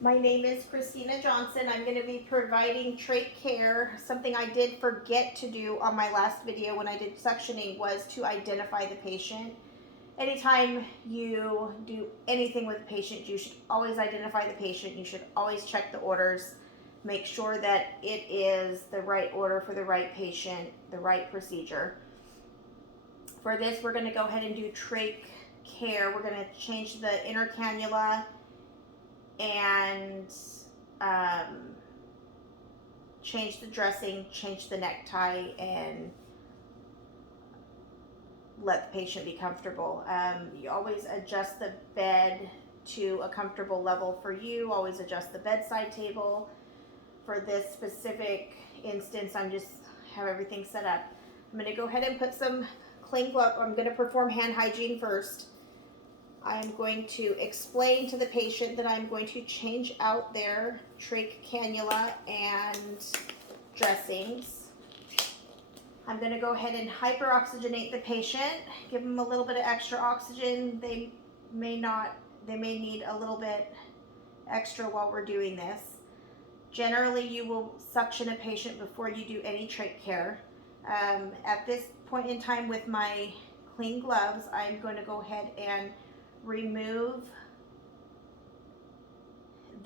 My name is Christina Johnson. I'm going to be providing trach care. Something I did forget to do on my last video when I did suctioning was to identify the patient. Anytime you do anything with a patient, you should always identify the patient. You should always check the orders. Make sure that it is the right order for the right patient, the right procedure. For this, we're going to go ahead and do trach care. We're going to change the inner cannula and change the dressing, change the necktie, and let the patient be comfortable. You always adjust the bed to a comfortable level for you. Always adjust the bedside table. For this specific instance, I'm just have everything set up. I'm going to go ahead and put some clean glove. I'm going to perform hand hygiene first. I'm going to explain to the patient that I'm going to change out their trach cannula and dressings. I'm going to go ahead and hyperoxygenate the patient, give them a little bit of extra oxygen. They may need a little bit extra while we're doing this. Generally, you will suction a patient before you do any trach care. At this point in time with my clean gloves, I'm going to go ahead and remove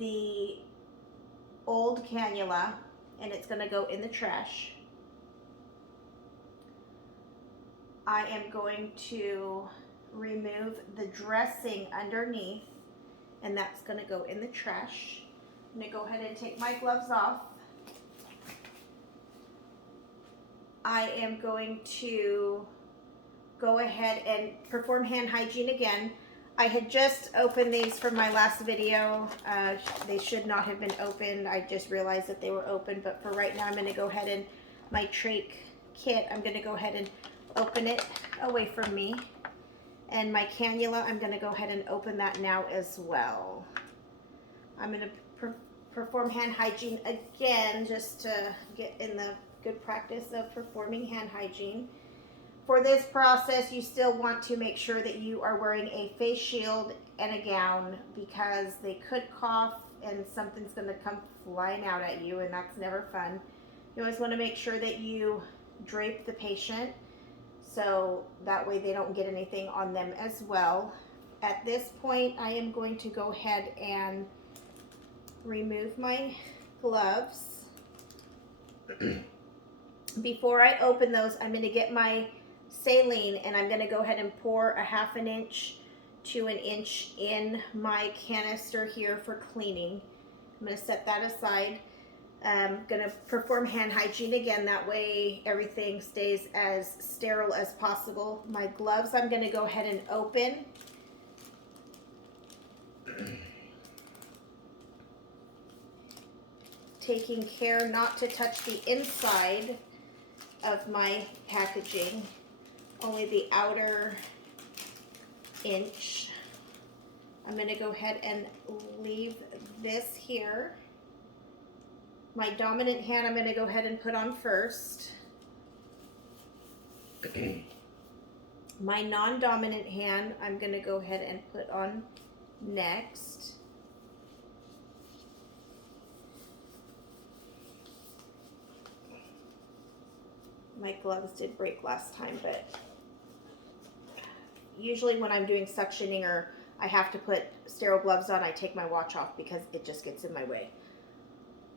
the old cannula, and it's going to go in the trash. I am going to remove the dressing underneath, and that's going to go in the trash. I'm going to go ahead and take my gloves off. I am going to go ahead and perform hand hygiene again. I had just opened these from my last video. They should not have been opened. I just realized that they were open, but for right now I'm going to go ahead and my trach kit, I'm going to go ahead and open it away from me. And my cannula, I'm going to go ahead and open that now as well. I'm going to perform hand hygiene again just to get in the good practice of performing hand hygiene. For this process, you still want to make sure that you are wearing a face shield and a gown because they could cough and something's going to come flying out at you, and that's never fun. You always want to make sure that you drape the patient so that way they don't get anything on them as well. At this point, I am going to go ahead and remove my gloves. Before I open those, I'm going to get my saline, and I'm going to go ahead and pour a ½ inch to an inch in my canister here for cleaning. I'm going to set that aside. I'm going to perform hand hygiene again. That way everything stays as sterile as possible. My gloves I'm going to go ahead and open. Taking care not to touch the inside of my packaging, only the outer inch. I'm going to go ahead and leave this here. My dominant hand I'm going to go ahead and put on first. My non-dominant hand I'm going to go ahead and put on next. My gloves did break last time, but usually when I'm doing suctioning or I have to put sterile gloves on, I take my watch off because it just gets in my way.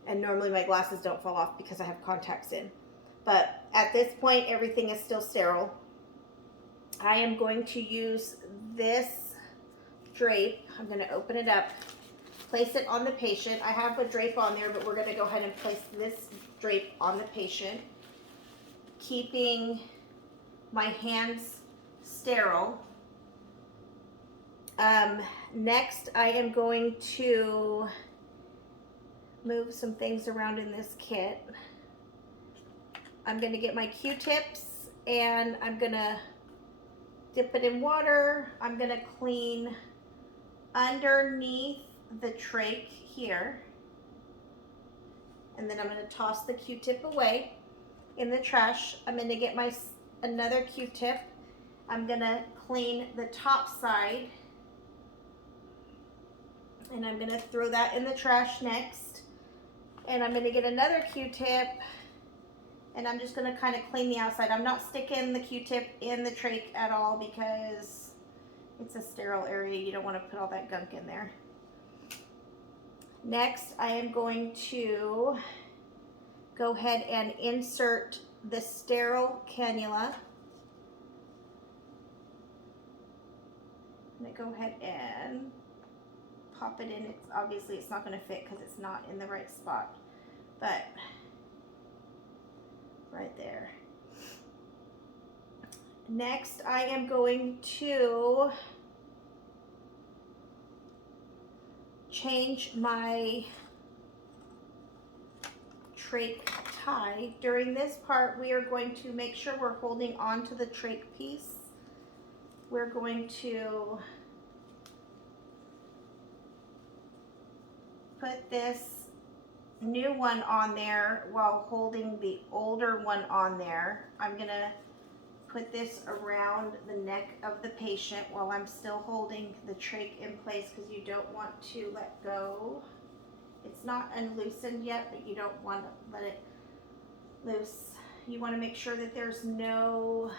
And normally my glasses don't fall off because I have contacts in. But at this point, everything is still sterile. I am going to use this drape. I'm going to open it up, place it on the patient. I have a drape on there, but we're going to go ahead and place this drape on the patient, keeping my hands sterile. Next, I am going to move some things around in this kit. I'm going to get my Q-tips and I'm going to dip it in water. I'm going to clean underneath the trach here. And then I'm going to toss the Q-tip away in the trash. I'm going to get my another Q-tip. I'm going to clean the top side And I'm gonna throw that in the trash next. And I'm gonna get another Q-tip, and I'm just gonna kind of clean the outside. I'm not sticking the Q-tip in the trach at all because it's a sterile area. You don't want to put all that gunk in there. Next, I am going to go ahead and insert the sterile cannula. I'm gonna go ahead and pop it in. It's obviously it's not going to fit because it's not in the right spot, but right there. Next, I am going to change my trach tie. During this part, we are going to make sure we're holding on to the trach piece. We're going to put this new one on there while holding the older one on there. I'm gonna put this around the neck of the patient while I'm still holding the trach in place because you don't want to let go. It's not unloosened yet, but you don't want to let it loose. You want to make sure that there's no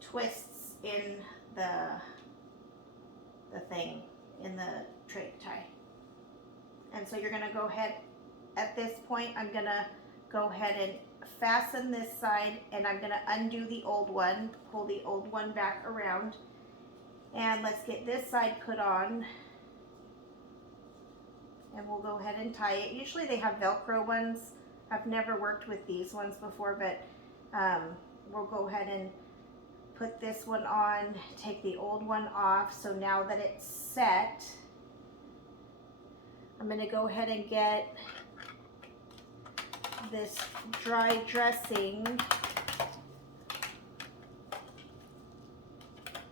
twists in the thing, in the trach tie. And so you're going to go ahead, at this point, I'm going to go ahead and fasten this side, and I'm going to undo the old one, pull the old one back around, and let's get this side put on, and we'll go ahead and tie it. Usually they have Velcro ones. I've never worked with these ones before, but we'll go ahead and put this one on, take the old one off. So now that it's set, I'm going to go ahead and get this dry dressing.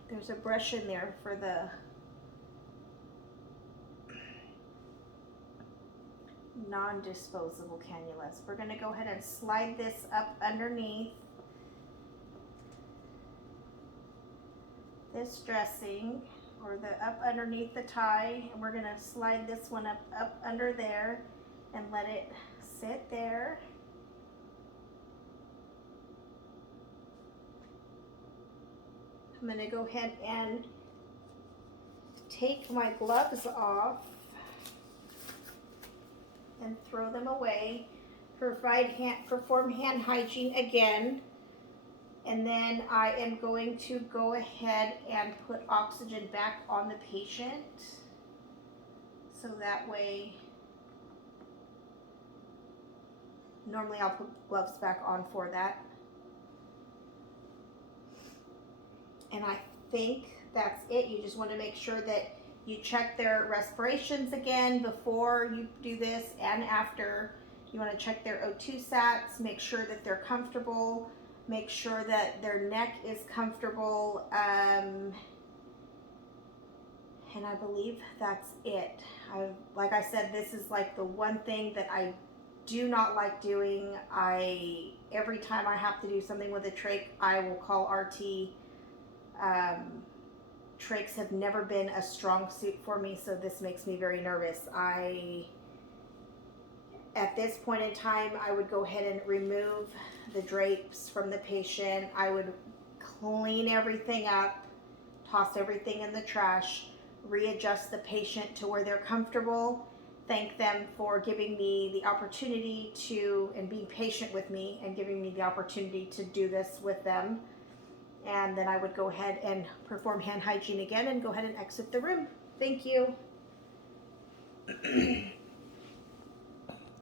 There's a brush in there for the non-disposable cannulas. We're going to go ahead and slide this up underneath this dressing, or up underneath the tie, and we're going to slide this one up under there and let it sit there. I'm going to go ahead and take my gloves off and throw them away. Perform hand hygiene again. And then I am going to go ahead and put oxygen back on the patient. So that way, normally I'll put gloves back on for that. And I think that's it. You just want to make sure that you check their respirations again before you do this and after. You want to check their O2 sats, make sure that they're comfortable, make sure that their neck is comfortable, and I believe that's it. Like I said, this is like the one thing that I do not like doing. Every time I have to do something with a trach, I will call RT. Trachs have never been a strong suit for me, so this makes me very nervous. At this point in time, I would go ahead and remove the drapes from the patient. I would clean everything up, toss everything in the trash, readjust the patient to where they're comfortable, thank them for giving me the opportunity to, and being patient with me and giving me the opportunity to do this with them. And then I would go ahead and perform hand hygiene again and go ahead and exit the room. Thank you.